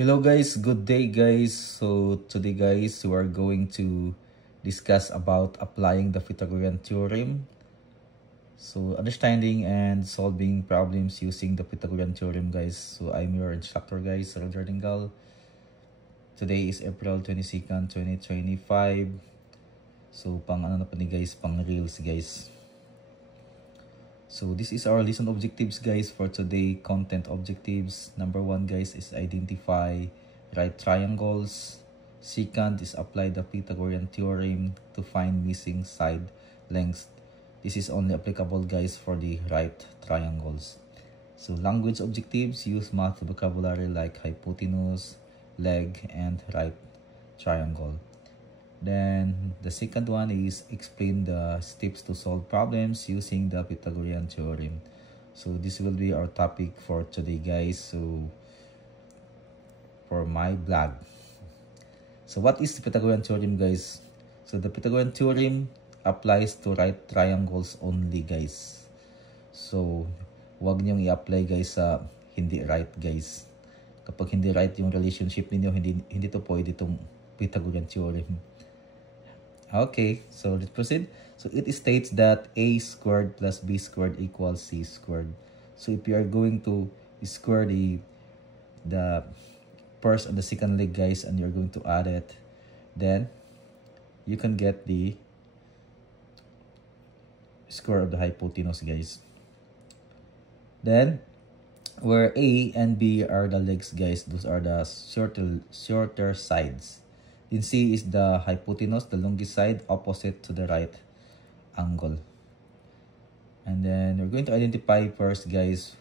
Hello guys, good day guys. So today guys, we are going to discuss about applying the Pythagorean theorem. So understanding and solving problems using the Pythagorean theorem guys. So I'm your instructor guys, Roger Dingal. Today is April 22nd, 2025. So pang ano na pa ni guys, pang reels guys. So this is our lesson objectives guys for today. Content objectives. Number 1 guys is identify right triangles. Second is apply the Pythagorean theorem to find missing side lengths. This is only applicable guys for the right triangles. So language objectives, use math vocabulary like hypotenuse, leg, and right triangle. Then the second one is explain the steps to solve problems using the Pythagorean theorem. So this will be our topic for today guys. So for my blog. So what is the Pythagorean theorem guys? So the Pythagorean theorem applies to right triangles only guys. So wag niyong i-apply guys sa hindi right guys. Kapag hindi right yung relationship ninyo, hindi to pwede itong Pythagorean theorem. Okay, so let's proceed. So it states that a squared plus b squared equals c squared. So if you are going to square the first and the second leg guys, and you're going to add it, then you can get the square of the hypotenuse guys. Then where a and b are the legs guys, those are the shorter sides. Then C is the hypotenuse, the longest side, opposite to the right angle. And then we're going to identify first, guys,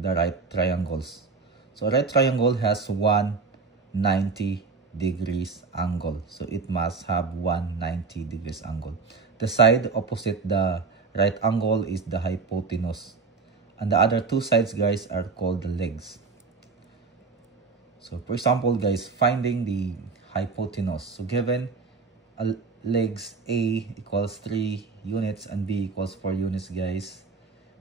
the right triangles. So a right triangle has 190 degrees angle. So it must have 190 degrees angle. The side opposite the right angle is the hypotenuse. And the other two sides, guys, are called the legs. So for example, guys, finding the hypotenuse. So given legs A equals 3 units and B equals 4 units guys,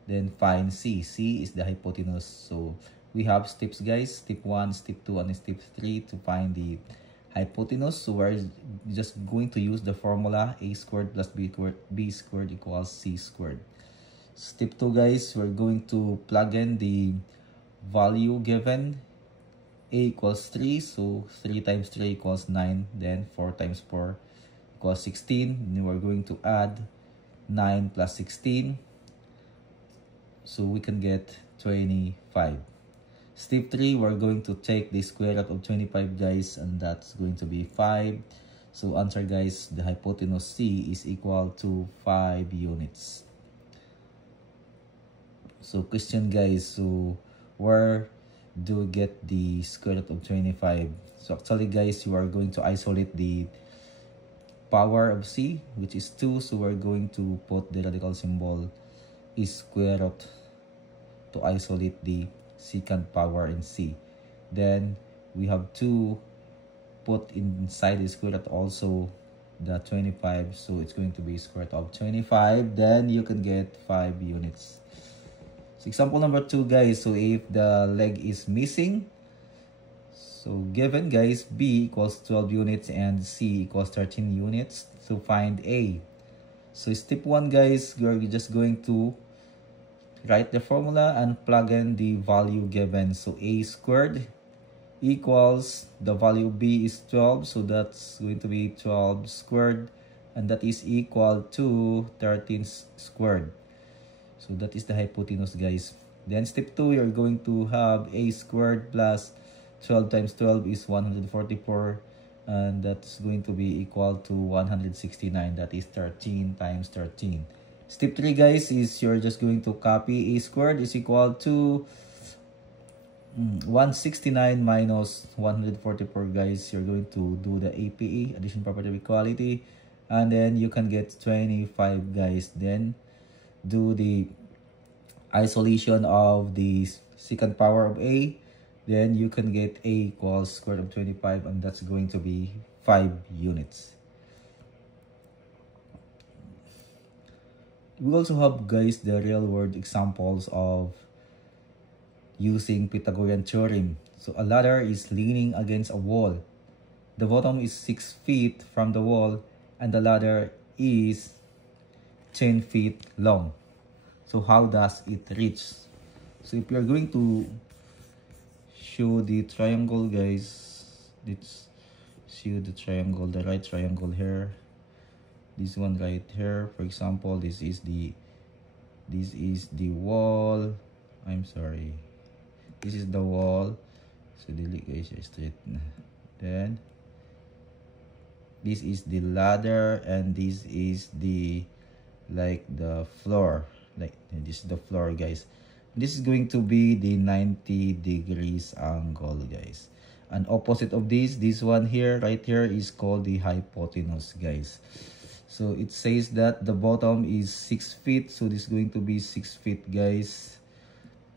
then find C. C is the hypotenuse. So we have steps guys, step 1, step 2, and step 3 to find the hypotenuse. So we're just going to use the formula a squared plus b squared equals c squared. Step 2 guys, we're going to plug in the value given. A equals 3, so 3 times 3 equals 9, then 4 times 4 equals 16. Then we're going to add 9 plus 16, so we can get 25. Step 3, we're going to take the square root of 25 guys, and that's going to be 5. So answer guys, the hypotenuse C is equal to 5 units. So question guys, so where do get the square root of 25? So actually guys, you are going to isolate the power of C, which is 2. So we're going to put the radical symbol is square root to isolate the second power in C. Then we have to put inside the square root also the 25. So it's going to be square root of 25. Then you can get 5 units. So example number 2 guys, so if the leg is missing, so given guys, B equals 12 units and C equals 13 units, so find A. So step 1 guys, you're just going to write the formula and plug in the value given. So A squared equals, the value B is 12, so that's going to be 12 squared, and that is equal to 13 squared. So that is the hypotenuse guys. Then step 2, you're going to have a squared plus 12 times 12 is 144, and that's going to be equal to 169. That is 13 times 13. Step 3 guys is you're just going to copy a squared is equal to 169 minus 144 guys. You're going to do the APE, addition property of equality, and then you can get 25 guys. Then do the isolation of the second power of A, then you can get A equals square root of 25, and that's going to be 5 units. We also have guys the real world examples of using Pythagorean theorem. So a ladder is leaning against a wall. The bottom is 6 feet from the wall and the ladder is 10 feet long. So how does it reach? So if you're going to show the triangle, guys, let's show the triangle, the right triangle here. This one right here, for example, this is the wall. I'm sorry, this is the wall. So delete guys, straight. Then this is the ladder and this is the the floor. Like this is the floor, guys. This is going to be the 90 degrees angle, guys. And opposite of this one here, right here, is called the hypotenuse, guys. So it says that the bottom is 6 feet, so this is going to be 6 feet, guys.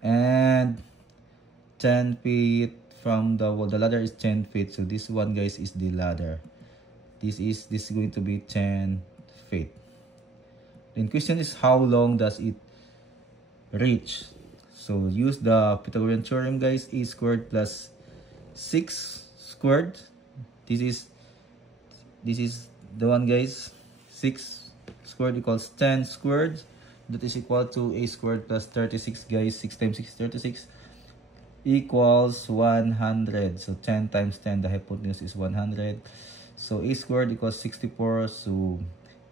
And 10 feet from the wall. The ladder is 10 feet, so this one, guys, is the ladder. This is going to be 10 feet. Then question is, how long does it reach? So use the Pythagorean theorem, guys. A squared plus 6 squared. This is the one, guys. 6 squared equals 10 squared. That is equal to a squared plus 36, guys. 6 times 6 is 36 equals 100. So 10 times 10, the hypotenuse is 100. So a squared equals 64. So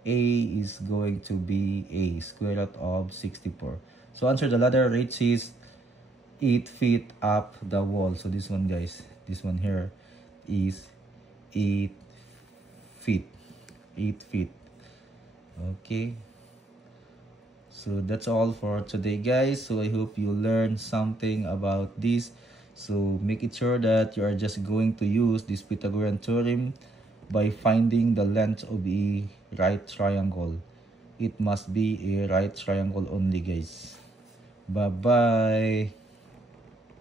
a is going to be a square root of 64. So answer, the ladder reaches 8 feet up the wall. So this one, guys, this one here is 8 feet. 8 feet. Okay. So that's all for today, guys. So I hope you learned something about this. So make it sure that you are just going to use this Pythagorean theorem by finding the length of a right triangle. It must be a right triangle only, guys. Bye bye.